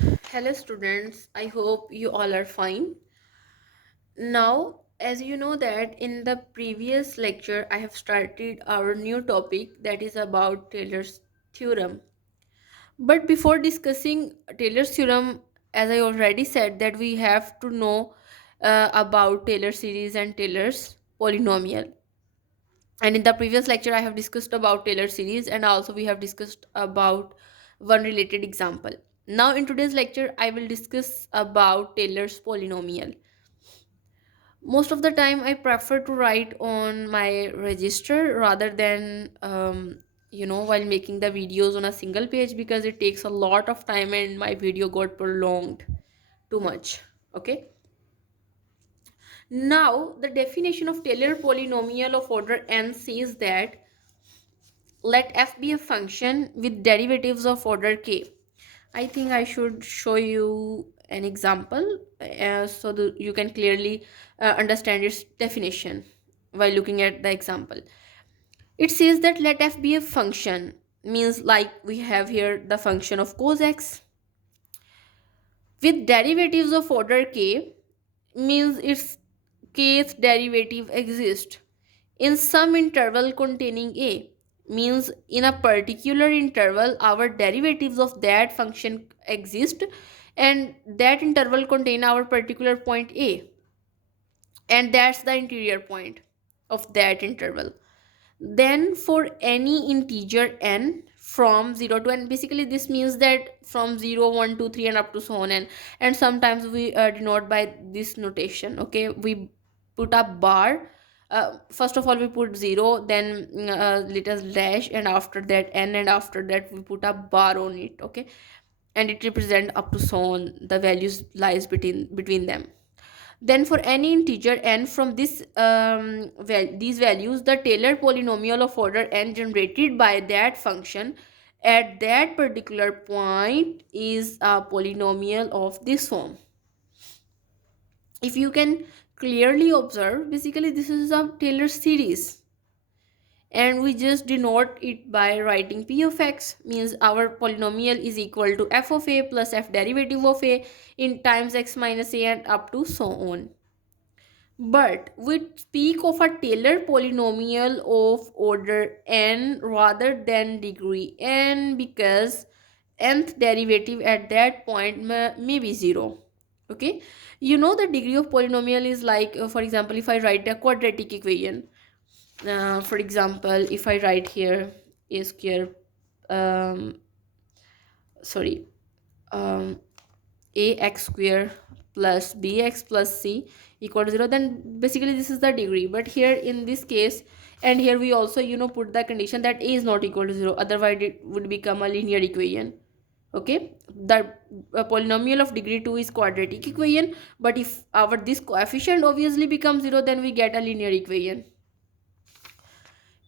Hello students, I hope you all are fine. Now, as you know that in the previous lecture I have started our new topic that is about Taylor's theorem. But before discussing Taylor's theorem, as I already said that we have to know about Taylor series and Taylor's polynomial. And in the previous lecture I have discussed about Taylor series and also we have discussed about one related example. Now in today's lecture I will discuss about Taylor's polynomial. Most of the time I prefer to write on my register rather than while making the videos on a single page, because it takes a lot of time and my video got prolonged too much. Okay, now the definition of Taylor polynomial of order n says that let f be a function with derivatives of order k. I think I should show you an example so that you can clearly understand its definition while looking at the example. It says that let f be a function, means like we have here the function of cos x with derivatives of order k, means its kth derivative exists in some interval containing a, means in a particular interval our derivatives of that function exist and that interval contain our particular point a, and that's the interior point of that interval. Then for any integer n from 0 to n, basically this means that from 0, 1, 2, 3 and up to so on, and sometimes we denote by this notation. Okay, we put a bar. First of all we put 0, then let us dash, and after that n, and after that we put a bar on it. Okay, and it represent up to so on, the values lies between them. Then for any integer n from these values, the Taylor polynomial of order n generated by that function at that particular point is a polynomial of this form. If you can clearly observe, basically this is a Taylor series, and we just denote it by writing p of x, means our polynomial is equal to f of a plus f derivative of a in times x minus a and up to so on. But we speak of a Taylor polynomial of order n rather than degree n, because nth derivative at that point may be 0. Okay, you know the degree of polynomial is like, for example, if I write a quadratic equation, for example, if I write here a square, um, sorry, um, ax square plus bx plus c equal to 0, then basically this is the degree. But here in this case, and here we also put the condition that a is not equal to 0, otherwise it would become a linear equation. Okay, the polynomial of degree 2 is quadratic equation, but if our this coefficient obviously becomes 0, then we get a linear equation.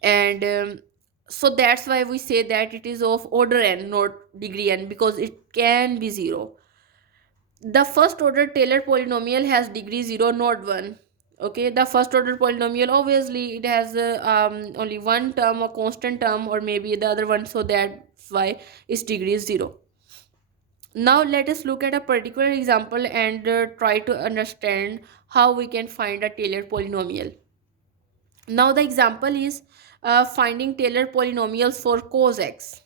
And so that's why we say that it is of order n, not degree n, because it can be 0. The first order Taylor polynomial has degree 0, not 1. Okay, the first order polynomial obviously it has only one term, a constant term, or maybe the other one, so that's why its degree is 0. Now let us look at a particular example and try to understand how we can find a Taylor polynomial. Now the example is finding Taylor polynomials for cos x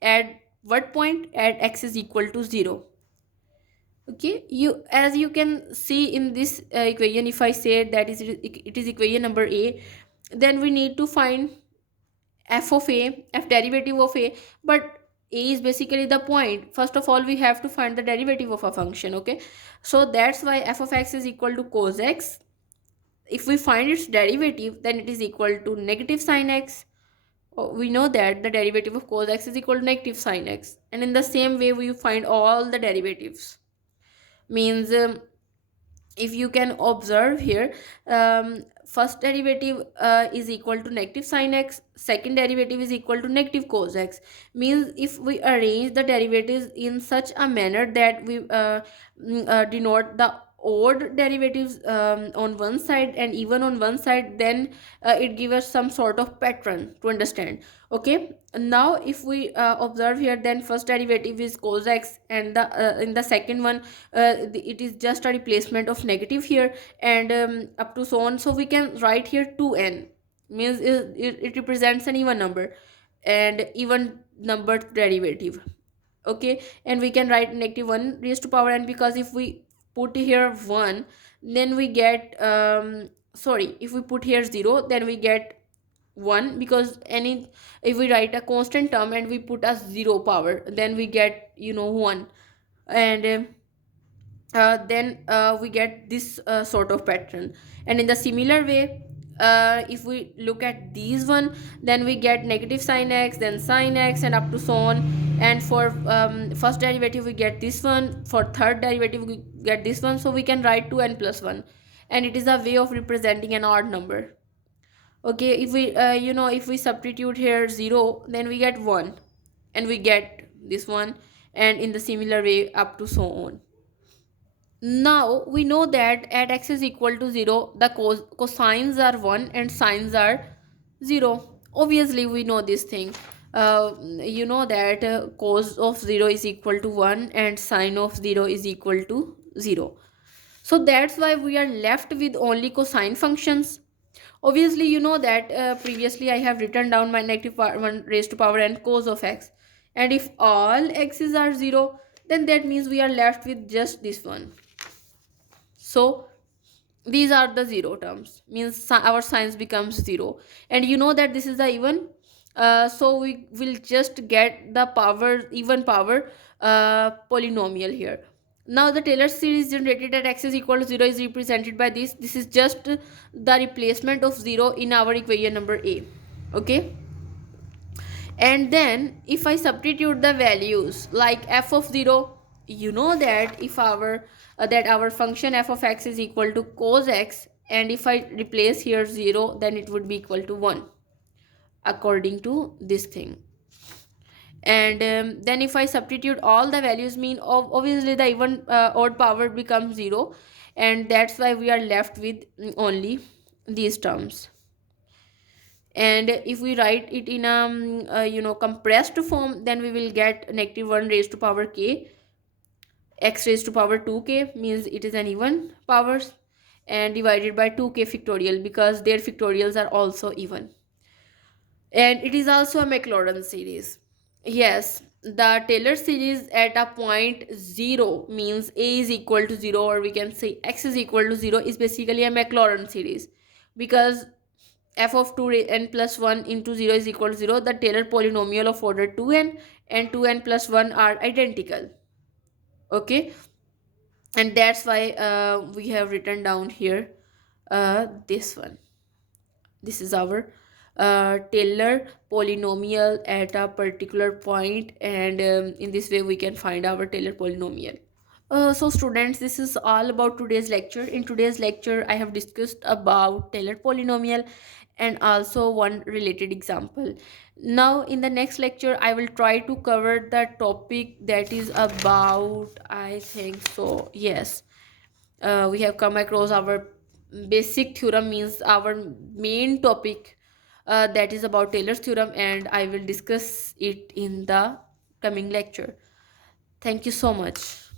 at what point at x is equal to 0. Okay, you, as you can see in this equation, if I say that it is equation number a, then we need to find f of a, f derivative of a. But a is basically the point. First of all we have to find the derivative of a function. Okay, so that's why f of x is equal to cos x. If we find its derivative, then it is equal to negative sine x. We know that the derivative of cos x is equal to negative sine x, and in the same way we find all the derivatives, means if you can observe here, first derivative is equal to negative sine x, second derivative is equal to negative cos x, means if we arrange the derivatives in such a manner that we denote the odd derivatives on one side and even on one side, then it gives us some sort of pattern to understand. Okay, now if we observe here, then first derivative is cos x, and the in the second one it is just a replacement of negative here, and up to so on. So we can write here 2n, means it represents an even number and even number derivative. Okay, and we can write negative 1 raised to power n, because if we put here 1, then we get sorry, if we put here 0, then we get 1, because any, if we write a constant term and we put a 0 power, then we get 1. And then we get this sort of pattern. And in the similar way, if we look at these one, then we get negative sine x, then sine x, and up to so on. And for first derivative we get this one, for third derivative we get this one. So we can write 2n plus 1, and it is a way of representing an odd number. Okay, if we if we substitute here 0, then we get 1, and we get this one, and in the similar way up to so on. Now we know that at x is equal to 0, the cosines are 1 and sines are 0. Obviously, we know this thing. You know that cos of 0 is equal to 1 and sine of 0 is equal to 0. So that's why we are left with only cosine functions. Obviously, you know that previously I have written down my negative 1 raised to power n cos of x. And if all x's are 0, then that means we are left with just this one. So these are the 0 terms, means our signs becomes 0. And you know that this is the even, so we will just get the power, even power polynomial here. Now the Taylor series generated at x is equal to 0 is represented by this is just the replacement of 0 in our equation number a. Okay, and then if I substitute the values like f of 0, you know that if our that our function f of x is equal to cos x, and if I replace here 0, then it would be equal to 1 according to this thing. And then if I substitute all the values, mean obviously the even odd power becomes 0, and that's why we are left with only these terms. And if we write it in a compressed form, then we will get negative 1 raised to power k, x raised to power 2k, means it is an even powers, and divided by 2k factorial, because their factorials are also even. And it is also a Maclaurin series. Yes, the Taylor series at a point 0, means a is equal to 0, or we can say x is equal to 0, is basically a Maclaurin series, because f of 2n plus 1 into 0 is equal to 0. The Taylor polynomial of order 2n and 2n plus 1 are identical. Okay, and that's why we have written down here this one. This is our Taylor polynomial at a particular point, and in this way we can find our Taylor polynomial. So students, this is all about today's lecture. In today's lecture, I have discussed about Taylor polynomial and also one related example. Now in the next lecture, I will try to cover the topic that is about, I think so, yes, we have come across our basic theorem, means our main topic, that is about Taylor's theorem, and I will discuss it in the coming lecture. Thank you so much.